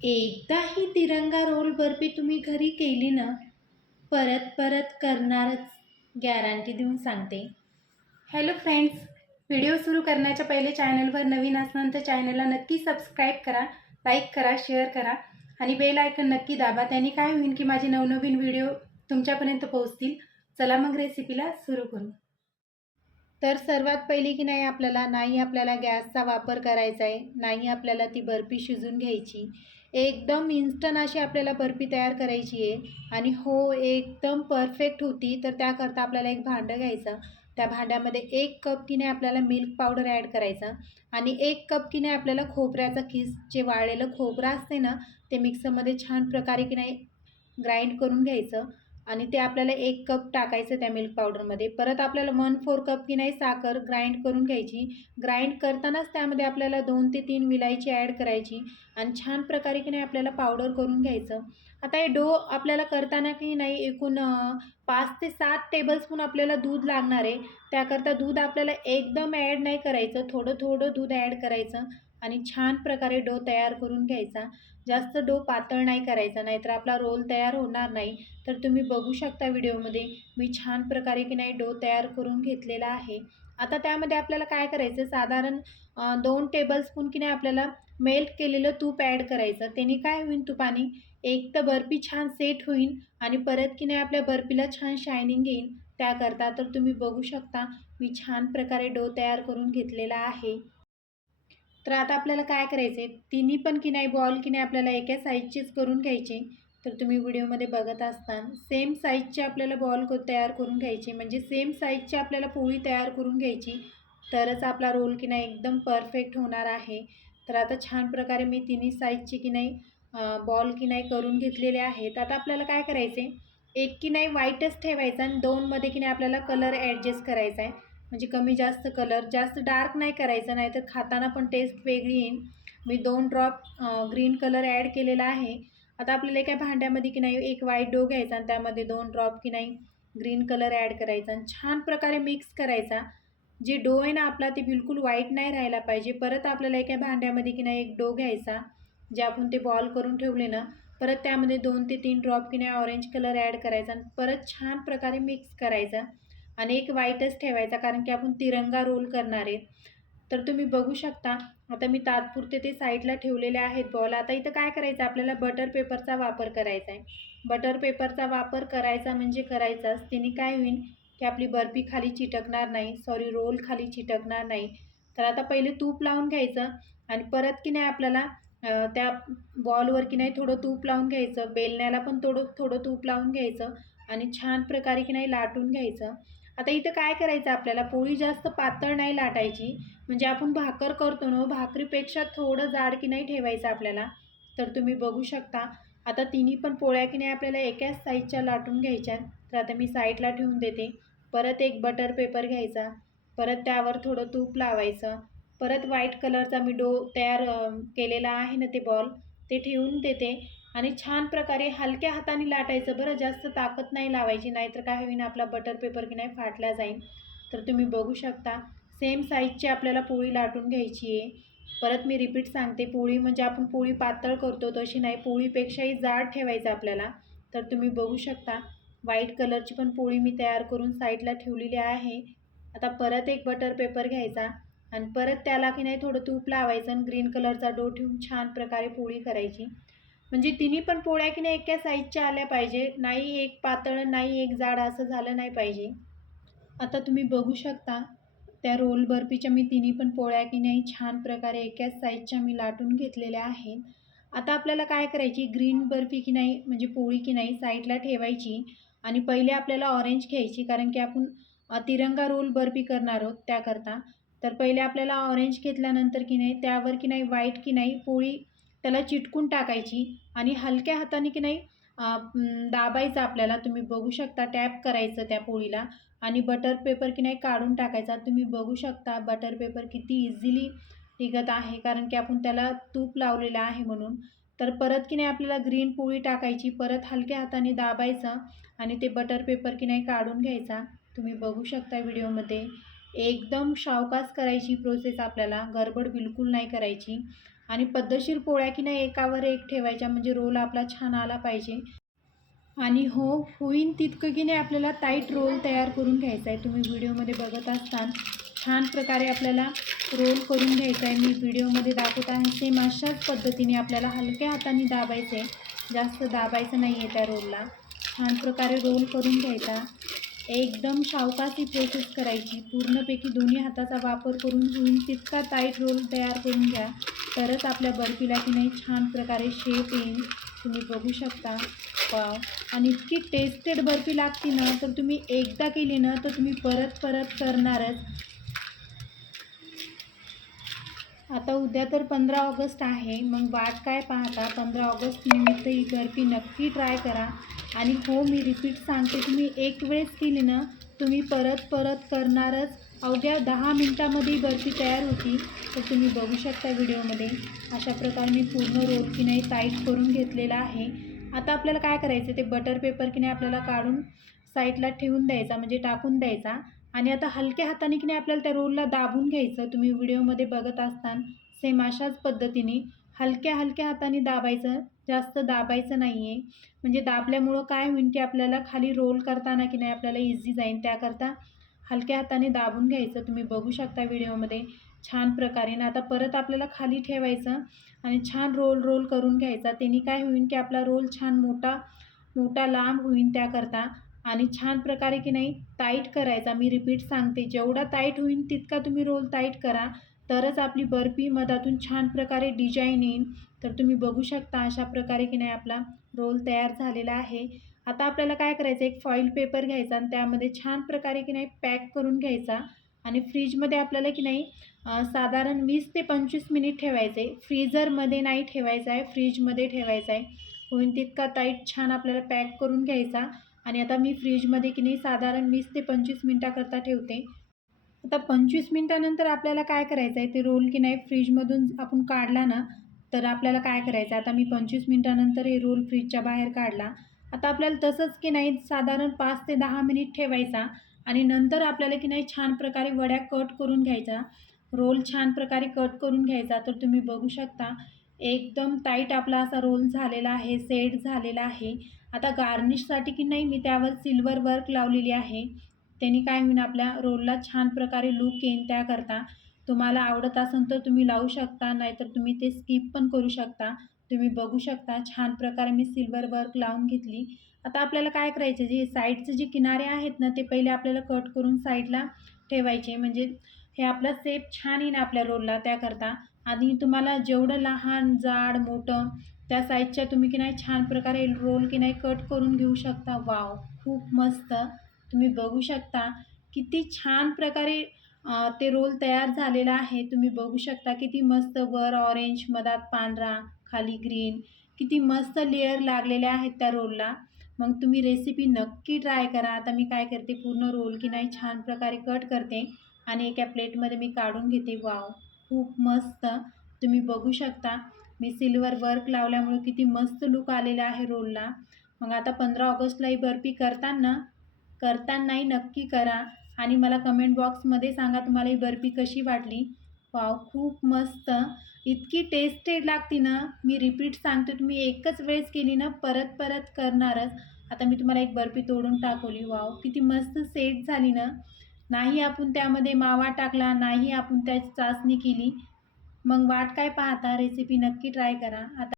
एकदा ही तिरंगा रोल बर्फी तुम्ही घरी केली ना, परत परत करणारच, गॅरंटी देऊन सांगते. हॅलो फ्रेंड्स, व्हिडिओ सुरू करण्याच्या पहिले चॅनलवर नवीन असाल तर चॅनलला नक्की सबस्क्राईब करा, लाईक करा, शेअर करा आणि बेल आयकन नक्की दाबा. त्यांनी काय होईल की माझे नवनवीन व्हिडिओ तुमच्यापर्यंत पोहोचतील. चला मग रेसिपीला सुरू करू. तर सर्वात पहिली की नाही आपल्याला गॅसचा वापर करायचा आहे, नाही आपल्याला ती बर्फी शिजून घ्यायची. एकदम इन्स्टंट अशी आपल्याला बर्फी तयार करायची आहे आणि हो एकदम परफेक्ट होती. तर त्याकरता आपल्याला एक भांडं घ्यायचं. त्या भांड्यामध्ये 1 कप की नाही आपल्याला मिल्क पावडर ॲड करायचा आणि 1 कप की नाही आपल्याला खोबऱ्याचा खीस, जे वाळलेलं खोबरं असते ना, ते मिक्सरमध्ये छान प्रकारे की नाही ग्राइंड करून घ्यायचं आणि ते आपल्याला 1 कप टाकायचं त्या मिल्क पावडरमध्ये. परत आपल्याला 1/4 कप की नाही साखर ग्राइंड करून घ्यायची. ग्राइंड करतानाच त्यामध्ये आपल्याला 2 ते 3 विलायची ॲड करायची आणि छान प्रकारे की नाही आपल्याला पावडर करून घ्यायचं. आता हे डो आपल्याला करताना की नाही एकूण 5 ते 7 टेबलस्पून आपल्याला दूध लागणार आहे. त्याकरता दूध आपल्याला एकदम ॲड नाही करायचं, थोडं थोडं दूध ॲड करायचं आणि छान प्रकारे डो तयार करून घ्यायचा. जास्त डो पातळ नाही करायचा, नाहीतर आपला रोल तयार होणार नाही. तर तुम्ही बघू शकता व्हिडिओमध्ये मी छान प्रकारे की नाही डो तयार करून घेतलेला आहे. आता त्यामध्ये आपल्याला काय करायचं, साधारण 2 टेबलस्पून की नाही आपल्याला मेल्ट केलेलं तूप ॲड करायचं. त्याने काय होईल, तुपाने एक तर बर्फी छान सेट होईल आणि परत की नाही आपल्या बर्फीला छान शायनिंग येईल. त्याकरता तर तुम्ही बघू शकता मी छान प्रकारे डो तयार करून घेतलेला आहे. तर आता आपल्याला काय करायचे, तिन्ही पण की नाही बॉल की नाही आपल्याला एका साईजचेच करून घ्यायचे. तर तुम्ही व्हिडिओमध्ये बघत असताना सेम साईजचे आपल्याला बॉल तयार करून घ्यायचे, म्हणजे सेम साईजची आपल्याला पोळी तयार करून घ्यायची. तरच आपला रोल की नाही एकदम परफेक्ट होणार आहे. तर आता छान प्रकारे मी तिन्ही साईजचे की नाही बॉल की नाही करून घेतलेले आहेत. आता आपल्याला काय करायचे, एक की नाही व्हाईटच ठेवायचा आणि 2मध्ये की नाही आपल्याला कलर ॲडजस्ट करायचा आहे. म्हणजे कमी जास्त कलर, जास्त डार्क नाही करायचं, नाही तर खाताना पण टेस्ट वेगळी येईल. मी 2 ड्रॉप ग्रीन कलर ॲड केलेला आहे. आता आपल्याला एका भांड्यामध्ये की नाही एक व्हाईट डो घ्यायचा आणि त्यामध्ये 2 ड्रॉप की नाही ग्रीन कलर ॲड करायचा आणि छान प्रकारे मिक्स करायचा. जे डो आहे ना आपला, ते बिलकुल व्हाईट नाही राहायला पाहिजे. परत आपल्याला एका भांड्यामध्ये की नाही एक डो घ्यायचा, जे आपण ते बॉल करून ठेवले ना, परत त्यामध्ये 2 ते 3 ड्रॉप की नाही ऑरेंज कलर ॲड करायचा आणि परत छान प्रकारे मिक्स करायचा आणि एक व्हाईटच ठेवायचा, कारण की आपण तिरंगा रोल करणार आहे. तर तुम्ही बघू शकता आता मी तात्पुरते ते साईडला ठेवलेले आहेत बॉल. आता इथं काय करायचं, आपल्याला बटर पेपरचा वापर करायचा आहे. बटर पेपरचा वापर करायचा म्हणजे करायचाच. त्याने काय होईल की आपली बर्फी खाली चिटकणार नाही, रोल खाली चिटकणार नाही. तर आता पहिले तूप लावून घ्यायचं आणि परत की नाही आपल्याला त्या बॉलवर की नाही थोडं तूप लावून घ्यायचं, बेलण्याला पण थोडं थोडं तूप लावून घ्यायचं आणि छान प्रकारे की नाही लाटून घ्यायचं. आता इथं काय करायचं, आपल्याला पोळी जास्त पातळ नाही लाटायची, म्हणजे आपण भाकर करतो ना, भाकरीपेक्षा थोडं जाड की नाही ठेवायचं आपल्याला. तर तुम्ही बघू शकता आता तिन्ही पण पोळ्या की नाही आपल्याला एकाच साईजच्या लाटून घ्यायच्या. तर आता मी साईडला ठेवून देते. परत एक बटर पेपर घ्यायचा, परत त्यावर थोडं तूप लावायचं, परत व्हाईट कलरचा मी डो तयार केलेला आहे ना, ते बॉल ते ठेवून देते आणि छान प्रकारे हलक्या हाताने लाटायचं बरं, जास्त ताकद नाही लावायची, नाहीतर काय होईल आपला बटर पेपर की नाही फाटला जाईल. तर तुम्ही बघू शकता सेम साईजची आपल्याला पोळी लाटून घ्यायची आहे. परत मी रिपीट सांगते, पोळी म्हणजे आपण पोळी पातळ करतो तशी नाही, पोळीपेक्षाही जाड ठेवायचं आपल्याला. तर तुम्ही बघू शकता व्हाईट कलरची पण पोळी मी तयार करून साईडला ठेवलेली आहे. आता परत एक बटर पेपर घ्यायचा आणि परत त्याला की नाही थोडं तूप लावायचं आणि ग्रीन कलरचा डो ठेवून छान प्रकारे पोळी करायची. म्हणजे तिन्ही पण पोळ्या की नाही एका साईजच्या आल्या पाहिजे, नाही एक पातळ नाही एक जाड असं झालं नाही पाहिजे. आता तुम्ही बघू शकता त्या रोल बर्फीच्या मी तिन्ही पण पोळ्या की नाही छान प्रकारे एकाच साईजच्या मी लाटून घेतलेल्या आहेत. आता आपल्याला काय करायची, ग्रीन बर्फी की नाही म्हणजे पोळी की नाही साईडला ठेवायची आणि पहिले आपल्याला ऑरेंज घ्यायची, कारण की आपण तिरंगा रोल बर्फी करणार आहोत त्याकरता. तर पहिले आपल्याला ऑरेंज घेतल्यानंतर की नाही त्यावर की नाही व्हाईट की नाही पोळी त्याला चिटकून टाकायची आणि हलक्या हाताने की नाही दाबायचं आपल्याला. तुम्ही बघू शकता टॅप करायचं त्या पोळीला आणि बटर पेपर की नाही काढून टाकायचा. तुम्ही बघू शकता बटर पेपर किती इझिली निघत आहे, कारण की आपण त्याला तूप लावलेलं आहे म्हणून. तर परत की नाही आपल्याला ग्रीन पोळी टाकायची, परत हलक्या हाताने दाबायचं आणि ते बटर पेपर की नाही काढून घ्यायचा. तुम्ही बघू शकता व्हिडिओमध्ये एकदम सावकाश करायची प्रोसेस आपल्याला, गडबड बिलकुल नाही करायची. आणि पद्धतशीर पोळ्या की नाही एकावर एक ठेवायच्या, म्हणजे रोल आपला छान आला पाहिजे. आणि होईन तितकं की नाही आपल्याला टाईट रोल तयार करून घ्यायचा आहे. तुम्ही व्हिडिओमध्ये बघत असताना छान प्रकारे आपल्याला रोल करून घ्यायचा आहे. मी व्हिडिओमध्ये दाखवत आहे सेम अशाच पद्धतीने आपल्याला हलक्या हाताने दाबायचं आहे, जास्त दाबायचं नाही आहे त्या रोलला. छान प्रकारे रोल करून घ्यायचा. एकदम सावकाश प्रोसेस करायची. पूर्णपैकी दोन्ही हाताचा वापर करून होईल तितका टाईट रोल तयार करून घ्या, तरच आपल्या बर्फीला की नाही छान प्रकारे शेप येईल. तुम्ही बघू शकता. वाव! आणि इतकी टेस्टेड बर्फी लागते ना, तर तुम्ही एकदा केली ना तर तुम्ही परत परत करणारच. आता उद्या तर 15 ऑगस्ट आहे, मग वाट काय पाहता? 15 ऑगस्ट निमित्त ही बर्फी नक्की ट्राय करा. आणि मी रिपीट सांगते, तुम्ही एक वेळेस केली ना तुम्ही परत परत करणारच. अवघ्या 10 मिनटामध्ये बर्फी तयार होती. तर तुम्ही बघू शकता व्हिडिओमध्ये अशा प्रकारे मी पूर्ण रोल की नाही टाईट करून घेतलेला आहे. आता आपल्याला काय करायचं, ते बटर पेपर की नाही आपल्याला काढून साईडला ठेवून द्यायचा, म्हणजे टाकून द्यायचा. आणि आता हलक्या हाताने की नाही आपल्याला त्या रोलला दाबून घ्यायचं. तुम्ही व्हिडिओमध्ये बघत असताना सेम अशाच पद्धतीने हलक्या हलक्या हाताने दाबायचं, जास्त दाबायचं नाही आहे. म्हणजे दाबल्यामुळं काय होईल की आपल्याला खाली रोल करताना की नाही आपल्याला इझी जाईल, त्याकरता हलक्या हाताने दाबून घ्यायचं. तुम्ही बघू शकता व्हिडिओमध्ये छान प्रकारे. ना आता परत आपल्याला खाली ठेवायचं आणि छान रोल करून घ्यायचा. त्याने काय होईल की आपला रोल छान मोठा लांब होईल त्याकरता. आणि छान प्रकारे की नाही टाईट करायचा. मी रिपीट सांगते, जेवढा टाईट होईल तितका तुम्ही रोल टाईट करा, तरच आपली बर्फी मधातून छान प्रकारे डिझाईन येईल. तर तुम्ही बघू शकता अशा प्रकारे की नाही आपला रोल तयार झालेला आहे. आता आपल्याला काय करायचं, एक फॉईल पेपर घ्यायचा आणि त्यामध्ये छान प्रकारे की नाही पॅक करून घ्यायचा. आणि फ्रीजमध्ये आपल्याला की नाही साधारण 20 ते 25 मिनिट ठेवायचं आहे. फ्रीझरमध्ये नाही ठेवायचं आहे, फ्रीजमध्ये ठेवायचं आहे. होईल तितका टाईट छान आपल्याला पॅक करून घ्यायचा. आणि आता मी फ्रीजमध्ये की नाही साधारण 20 ते 25 मिनटाकरता ठेवते. आता 25 मिनटानंतर आपल्याला काय करायचं आहे, ते रोल की नाही फ्रीजमधून आपण काढला ना, तर आपल्याला काय करायचं आहे, आता मी 25 मिनटानंतर हे रोल फ्रीजच्या बाहेर काढला. आता आपल्याला तसंच की नाही साधारण 5 ते 10 मिनिट ठेवायचा. आणि नंतर आपल्याला की नाही छान प्रकारे वड्या कट करून घ्यायचा, रोल छान प्रकारे कट करून घ्यायचा. तर तुम्ही बघू शकता एकदम टाईट आपला असा रोल झालेला आहे, सेट झालेला आहे. आता गार्निशसाठी की नाही मी त्यावर सिल्वर वर्क लावलेली आहे. त्याने काय होईल, आपल्या रोलला छान प्रकारे लूक येईल. त्याकरता तुम्हाला आवडत असेल तर तुम्ही लावू शकता, नाहीतर तुम्ही ते स्किप पण करू शकता. तुम्ही बघू शकता छान प्रकारे मी सिल्वर वर्क लावून घेतली. आता आपल्याला काय करायचं, जे साईडचे जे किनारे आहेत ना ते पहिले आपल्याला कट करून साईडला ठेवायचे, म्हणजे हे आपला शेप छान येईल आपल्या रोलला त्याकरता. आणि तुम्हाला जेवढं लहान जाड मोठं त्या साईजच्या तुम्ही की नाही छान प्रकारे रोल की नाही कट करून घेऊ शकता. वाव, खूप मस्त. तुम्ही बघू शकता किती छान प्रकारे ते रोल तयार झालेला आहे. तुम्ही बघू शकता किती मस्त, वर ऑरेंज, मधात पांढरा, खाली ग्रीन, किती मस्त लेयर लागलेले आहेत त्या रोलला. मग तुम्ही रेसिपी नक्की ट्राय करा. आता मी काय करते, पूर्ण रोल की नाही छान प्रकारे कट करते आणि एका प्लेटमध्ये मी काढून घेते. वाव, खूप मस्त. तुम्ही बघू शकता मी सिल्वर वर्क लावल्यामुळे किती मस्त लूक आलेला आहे रोलला. मग आता 15 ऑगस्टला ही बर्फी करतानाही नक्की करा आणि मला कमेंट बॉक्समध्ये सांगा तुम्हाला ही बर्फी कशी वाटली. वाव, खूप मस्त. इतकी टेस्टेड लागते ना, मी रिपीट सांगते, तुम्ही एकच वेळेस केली ना परत परत करणारच. आता मी तुम्हाला एक बर्फी तोडून दाखवली. वाव, किती मस्त सेट झाली ना. नाही आपण त्यामध्ये मावा टाकला, नाही आपण त्याची चाचणी केली. मग वाट काय पाहता, रेसिपी नक्की ट्राय करा. आता